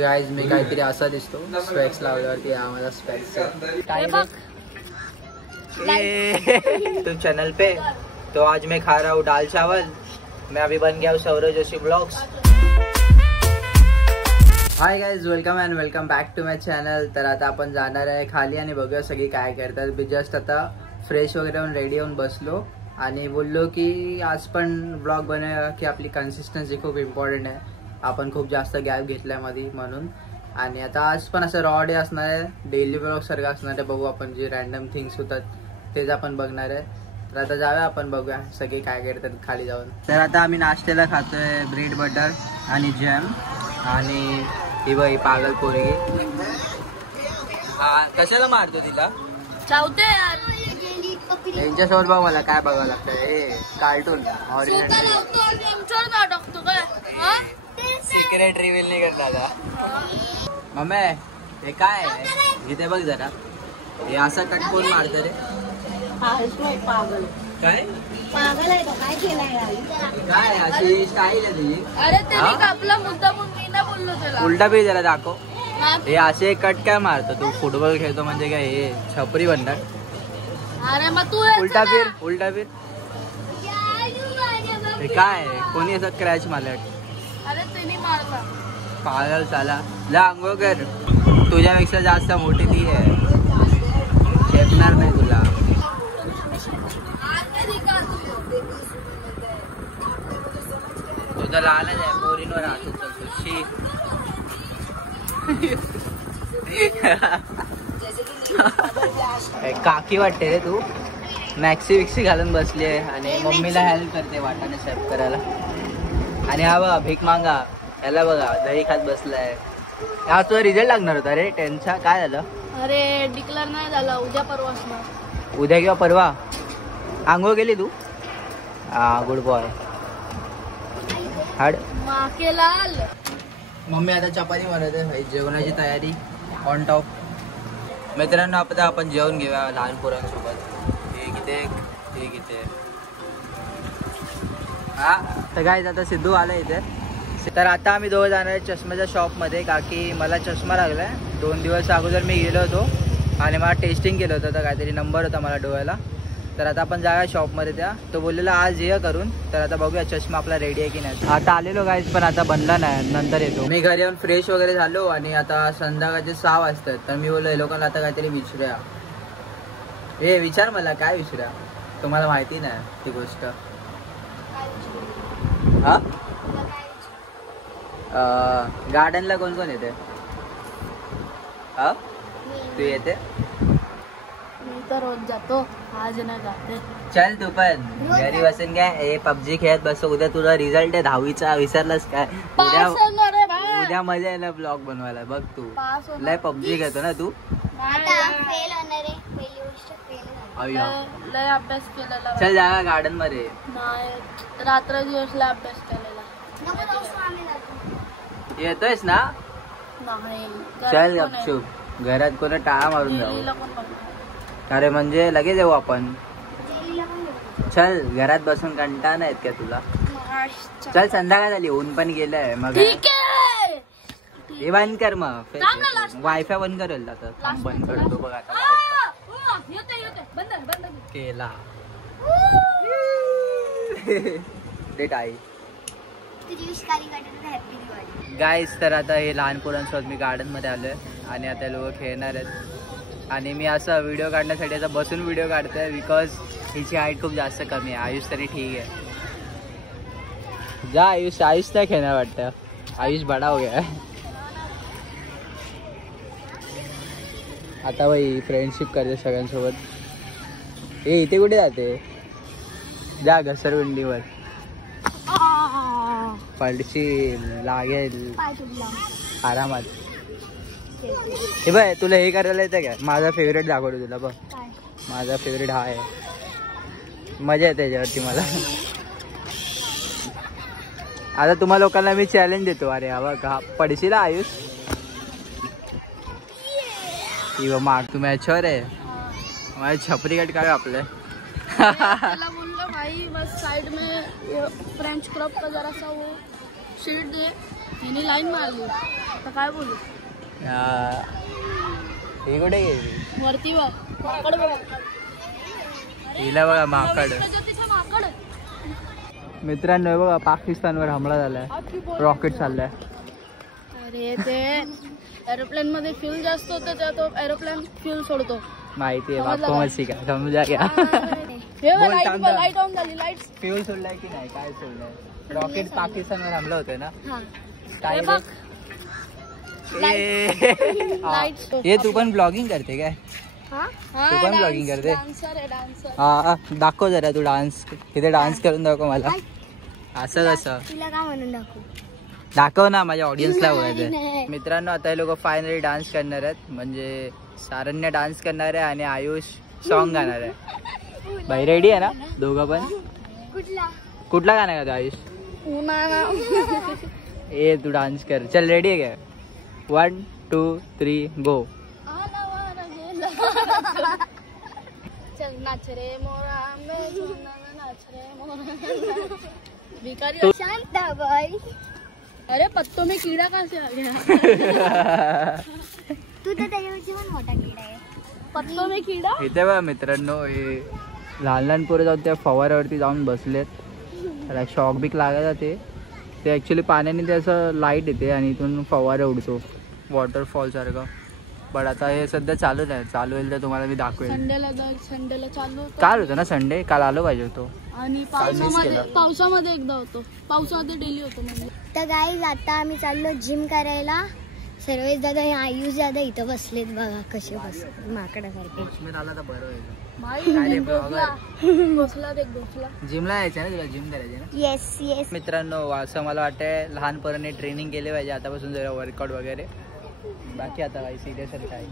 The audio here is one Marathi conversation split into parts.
गाइस मी काहीतरी असा दिसतो स्पेक्स लावल्यावरती आम्हाला स्पेक्स तो चैनल पे। तो आज मैं खा रहा हूँ दाल चावल। मैं अभी बन गया हूँ Saurav Joshi vlogs. Hi guys, welcome and welcome back to my channel. तर आता आपण जाणार आहे खाली आणि बघूया सगळी काय करतात। मी जस्ट आता फ्रेश वगैरे होऊन रेडी होऊन बसलो आणि बोललो की आज पण ब्लॉग बनवूया की आपली कन्सिस्टन्सी खूप इम्पॉर्टंट आहे। आपण खूप जास्त गॅप घेतलाय मध्ये म्हणून। आणि आता आज पण असं रॉ डे असणार आहे, डेली ब्लॉग सारखं असणार आहे। बघू आपण जे रॅन्डम थिंग्स होतात तेच आपण बघणार आहे। तर आता जाऊया आपण बघूया सगळे काय करतात खाली जाऊन। तर आता आम्ही नाश्त्याला खातोय ब्रेड बटर आणि जॅम आणि ही बाई पागल पोरगी कशाला मारतो तिला चावते यार। यांच्यासोबत बघ मला काय बघावं लागतं। हे कार्टून सिक्रेट रिव्हील नाही करता मम्मी। हे काय आहे इथे बघ जरा। हे असं कट कोण मारतं रे? पागल काय पागल आहे तो। काय केलाय काय अशी स्टाईल आहे तुझी? अरे त्याने आपला मुद्दा म्हणून मी ना बोललो त्याला। उलटा बी जरा दाखव। हे असे कट काय मारतो तू? फुटबॉल खेळतो म्हणजे काय हे छपरी बनणार? अरे मग तू उलटा फिर उलटा फिर। हे काय कोणी असं क्रॅच मारला? अरे त्याने मारला। पागल साला, जा अंघोळ कर। तुझ्यापेक्षा जास्त मोठी ती आहे, झेपणार नाही तुला। तुझं लहानच आहे, पोरींवर हात उचलतो शी। काकी वाटते रे तू। मॅक्सी विक्सी घालून बसली आहे आणि मम्मीला हेल्प करते वाटाणे साफ करायला। आणि हा बघा भीक मांगा, याला बघा दही खात बसलाय। हा तुझा रिझल्ट लागणार होता रे 10चा, काय झालं? अरे डिक्लेअर नाही झाला, उद्या परवा असणार। उद्या किंवा परवा? आंघोळ केली तू? हा गुड बॉय। हाड माकेलाल। मम्मी आता चपाती बनवते भाई, जेवणाची तयारी ऑन टॉप। मित्रांनो आता आपण जेवण घेऊया लहान पोरांसोबत। हे किती हा तर काय आता सिद्धू आला इथे। तर आता आम्ही दोघं जाणार आहे चष्म्याच्या शॉपमध्ये, का की मला चष्मा लागलाय। 2 दिवस अगोदर मी गेलो होतो आणि मला टेस्टिंग केलं होतं, तर काहीतरी नंबर होता मला डोळ्याला। तर आता आपण जाऊया शॉपमध्ये त्या। तो बोललेला आज ये करून। तर आता बघूया चष्मा आपला रेडी आहे की नाही। आता आलेलो गाईज पण आता बनला नाही, नंतर येतो। मी घरी येऊन फ्रेश वगैरे झालो आणि आता संध्याकाळचे 6 वाजतात। तर मी बोललो हे लोकांना आता काहीतरी विचारूया। हे विचार मला काय विचारूया, तुम्हाला माहिती नाही ती गोष्ट। हा गार्डनला कोण कोण येते? हा तू येते? मी तर रोज जातो, आज नाही जाते। चल तू पण घरी बसून काय पबजी खेळत बस। उद्या तुझा रिझल्ट आहे 10वीचा, विसरलास काय? उद्या मजा आहे ना ब्लॉग बनवायला। बघ तू लय पबजी खेळतो ना तू। लय अभ्यास केलेला। चल जाऊया गार्डन मध्ये। नाही रात्र दिवस लय अभ्यास केलेला। येतोयस ना? नाही चल गपचूप, घरात कोणा टाळा मारून जाऊ। अरे म्हणजे लगेच येऊ आपण। चल घरात बसून कंटाळा नाही का तुला? चल संध्याकाळ झाली, ऊन पण गेलंय मग। हे बंद कर मग, वायफाय बंद करेल आता। बंद करतो बघ आता केला डेट आहे गाईज। तर आता हे लहान पोरांसोबत मी गार्डन मध्ये आलोय आणि आता लोक खेळणार आहेत। आणि मी असं व्हिडिओ काढण्यासाठी आता बसून व्हिडिओ काढतोय, बिकॉज हिची हाईट खूप जास्त कमी आहे। आयुष तरी ठीक आहे। जा आयुष नाही खेळणार वाटतं, आयुष बडा हो गया। आता बाई फ्रेंडशिप करते सगळ्यांसोबत। ए इथे कुठे जाते? जा घसरगुंडीवर पडशील, लागेल आरामात। हे बाय तुला हे करायला येतं काय? माझा फेवरेट दाखवतो तुला बघ। माझा फेवरेट हा आहे, मजा येते त्याच्यावरती मला। आता तुम्हा लोकांना मी चॅलेंज देतो। अरे हा बघ पडशील आयुष। माग तू मॅचवर आहे, माझी छपरी कट काय आपले। भाई बस साइड में फ्रेंच क्रॉप का जरा सा वो शीट दे। त्यांनी लाईन मारली आता काय बोलू. ही कुठे गेली? वरती बघ माकड बघ. हिला बघा माकड. माकड मित्रांनो बघा पाकिस्तानवर हमला झालाय. रॉकेट चाललाय. अरे ते एरोप्लेन मध्ये फ्यूल जास्त होतं त्या तो एरोप्लेन फ्यूल सोडतो. माहिती आहे बापू मस्ती का समजा घ्या. लाईट ऑन झाली. लाईट फ्यूल सोडलाय की नाही काय सोडलंय? रॉकेट पाकिस्तानवर हमला होतोय ना काय रे? हे तू पण ब्लॉगिंग करते काय? तू पण ब्लॉगिंग करते? हा दाखव जरा तू डान्स. इथे डान्स करून दाखव मला. असं कसं तुला काय म्हणून दाखव ना माझ्या ऑडियन्सला बघायचं. मित्रांनो आता हे लोक फायनली डान्स करणार आहेत. म्हणजे सारण्या डान्स करणार आहे आणि आयुष सॉन्ग गाणार आहे. बाई रेडी आहे ना दोघं पण? कुठला गाणं गातो आयुष? ए तू डान्स कर. चल रेडी आहे काय? 1 2 3 गो. चल नाच रे मोरा नाच रे मोरा. भिकारी शांत बाई. अरे पत्तों में कीड़ा कहाँ से आ गया? तू तर त्याच्यावरची पण मोठा कीडा आहे. पत्तों में कीड़ा. इथे बघा मित्रांनो हे लहान लहान पोरं जाऊन त्या फवाऱ्यावरती जाऊन बसलेत. त्याला शॉक बिक लागत ते ॲक्च्युली पाण्याने ते असं लाईट येते आणि इथून फवारा उडतो वॉटरफॉल सारखं. पण आता हे सध्या चालू नाही. चालू होईल तर तुम्हाला मी दाखवेल. संडेला चालू होतं. काल होतं ना संडे? काल आलो पाहिजे होतो. आणि पावसामध्ये एकदा होतो. पावसामध्ये डेली होतो. म्हणजे तर गाईज आता आम्ही चाललो जिम करायला. सर्वेश दादा हे आयुष दादा इथं बसलेत बघा कसे बसले माकडासारखे. आला तर बरं होईल. जिमला यायचं ना तुला? जिम करायची ना? Yes yes. मित्रांनो असं मला वाटतंय लहानपणी ट्रेनिंग केली पाहिजे आतापासून जरा वर्कआउट वगैरे. बाकी आता काही सिरियस काय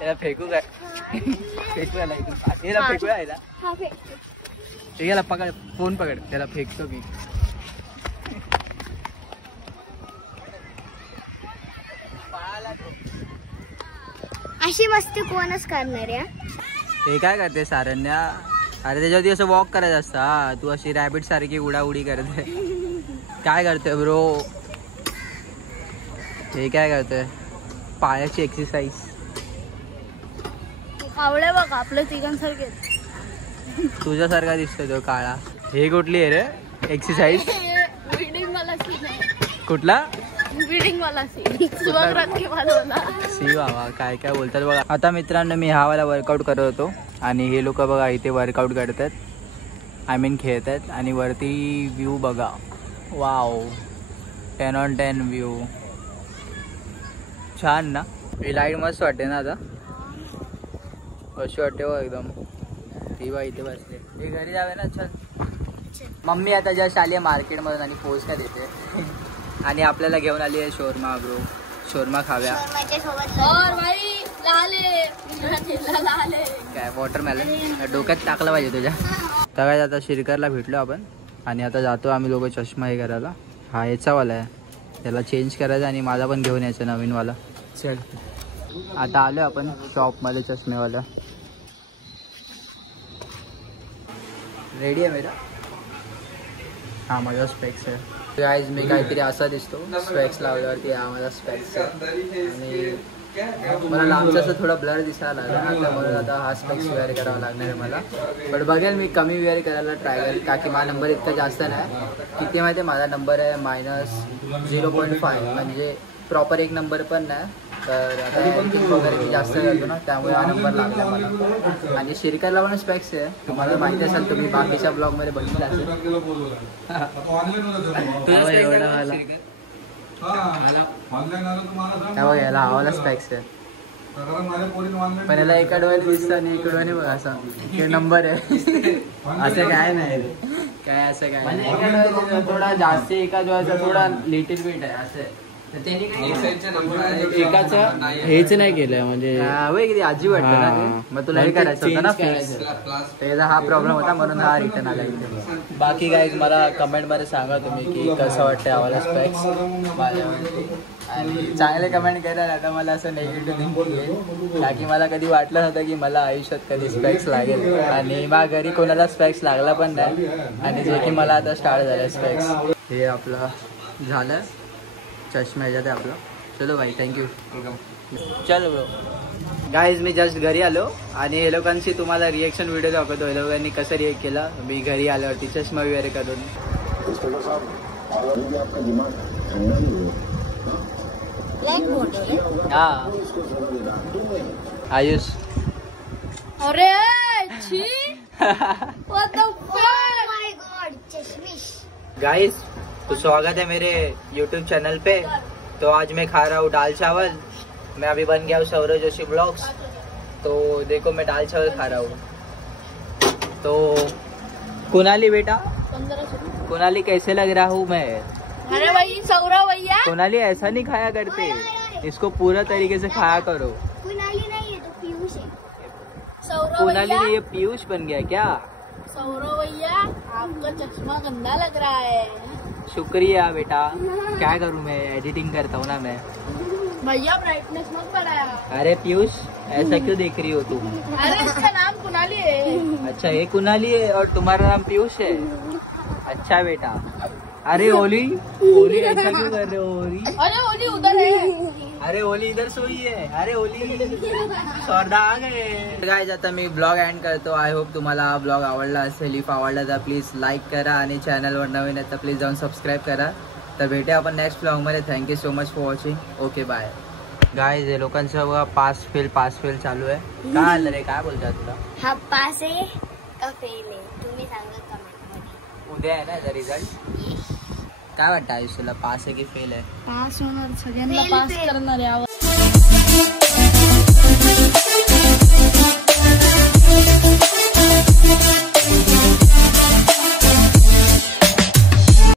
याला फेकू काय? फेकू याला इथून. याला फेकू यायला. याला पकड. फोन पकड. त्याला फेकतो मी. अशी मस्ती कोणच करणार आहे? हे काय करते सारण्या? अरे त्याच्यावरती असं वॉक करायचं असतं. हा तू अशी रॅबिट सारखी उडाउडी करते. काय करते ब्रो? हे काय करते? पायाची एक्सरसाइज. कावळे बघ आपल्या तिघांसारखे. तुझ्यासारखा दिसतोय तो काळा. हे कुठली आहे रे एक्सरसाइज? बिल्डिंग वाला सीन आहे. कुठला? बिल्डिंग वाला सीन. सी बाबा काय काय बोलतात बघा. आता मित्रांनो मी हा वाला वर्कआउट करत होतो आणि हे लोक बघा इथे वर्कआउट करतात. आय मीन खेळत आहेत. आणि वरती व्ह्यू बघा. Wow 10 on 10 view. छान ना? ही लाईट मस्त वाटते ना आता? कशी वाटते हो एकदम. ती बा इथे बसले. हे घरी जावे ना. चल. मम्मी आता जस्ट आली आहे मार्केटमधून आणि पोच का देते. आणि आपल्याला घेऊन आली आहे शोरमा ब्रो. शोरमा खाव्या. काय वॉटरमेलन डोक्यात टाकलं पाहिजे तुझ्या. तर काय आता शिरकरला भेटलो आपण आणि आता जातो आम्ही लोक चष्मा हे करायला. हा याचावाला आहे. त्याला चेंज करायचा आणि माझा पण घेऊन यायचा नवीनवाला. चल आता आलो आपण शॉपमध्ये चष्मेवाला. रेडी आहे मेरा? हा माझा स्पेक्स आहे. गाईज मी काहीतरी असा दिसतो स्पेक्स लावल्यावरती. हा माझा स्पेक्स आहे आणि मला लांबचं असं थोडं ब्लर दिसायला लागला ना त्यामुळे आता हा स्पेक्स वेअर करावा लागणार आहे मला. पण बघेल मी कमी वेअर करायला ट्राय करेल का की माझा नंबर इतका जास्त नाही. किती माहिती आहे? माझा नंबर आहे -0.5 म्हणजे प्रॉपर एक नंबर पण नाही. तर आता वगैरे जास्त करतो ना त्यामुळे हा नंबर लागला मला. आणि शिरकरला पण स्पेक्स आहे. तुम्हाला माहिती असेल तुम्ही बाकीच्या ब्लॉगमध्ये बघितलं असेल. याला हवाला स्पेक्स आहे पण याला एका डोळ्यात दिसतं आणि एका डोळ्याने बघा असा हे नंबर आहे. असं काय नाही काय असं काय थोडा जास्त एका डोळ्याचा थोडा लिटिल बिट आहे असं. एकाच हेच नाही केलंय म्हणजे किती आजी वाटतं ना, मग तुला हे करायचं होतं ना फिक्स. त्याचा हा प्रॉब्लेम होता म्हणून हा रिटर्न आला इथे. बाकी गाईज मला कमेंट मध्ये सांगा तुम्ही की कसं वाटतं आम्हाला स्पेक्स माझ्यावरती, आणि चांगले कमेंट करा. आता मला असं निगेटिव्ह थिंकिंग आहे, कारण की मला कधी वाटलं नव्हतं की मला आयुष्यात कधी स्पेक्स लागेल, आणि माझ्या घरी कोणाला स्पेक्स लागला पण नाही, आणि जे की मला आता स्टार्ट झालं स्पेक्स. हे आपलं झालं चष्मा ह्याच्यात आहे आपलं. चलो भाई, थँक्यू. चलो ब्रो. गाईज मी जस्ट घरी आलो आणि हे लोकांची तुम्हाला रिएक्शन व्हिडिओ दाखवतो. हे लोकांनी कसं रिएक्ट केलं मी घरी आल्यावरती चष्मा वगैरे करून. हा आयुष. अरे गाइस तो स्वागत है मेरे YouTube चैनल पे. तो आज मैं खा रहा हूँ दाल चावल. मैं अभी बन गया हूँ सौरव जोशी ब्लॉग्स. तो देखो मैं दाल चावल खा रहा हूँ. तो कुनाली बेटा, कुनाली कैसे लग रहा हूँ मैं? अरे भाई सौरव भैया, कुनाली ऐसा नहीं खाया करते, इसको पूरा तरीके से खाया करो. कुनाली नहीं है तो पीयूष है. कुनाली ने ये पीयूष बन गया क्या? सौरव भैया आपका चश्मा गंदा लग रहा है. शुक्रिया बेटा. क्या करूँ मैं, एडिटिंग करता हूँ ना मैं. भैया ब्राइटनेस मत बढ़ाया. अरे पीयूष ऐसा क्यों देख रही हो तुम? अरे इसका नाम कुनाली है. अच्छा ये कुनाली है और तुम्हारा नाम पीयूष है. अच्छा बेटा. अरे ओली, ओली ऐसा क्यों कर रहे हो ओली? अरे ओली उधर है. अरे ओली इधर सोई है. अरे ओली सौरदा आ गए. गाइस आता मी ब्लॉग एंड करतो. आय होप तुम्हाला हा ब्लॉग आवडला असेल. इफ आवडला तर प्लीज लाईक करा आणि चॅनलवर नवीन आहे तर प्लीज जाऊन सबस्क्राईब करा. तर भेटूया आपण नेक्स्ट ब्लॉगमध्ये. Thank you so much for watching. Okay bye. Guys हे लोकांचं बघा पास फेल चालू आहे. काय आलं रे, काय बोलतात तुला? हा पास आहे का फेल आहे तुम्ही सांगा कमेंट मध्ये. उद्या आहे ना याचा रिझल्ट. काय वाटतं आयुष्याला, पास आहे की फेल आहे? पास होणार, सगळ्यांना पास करणार आहे.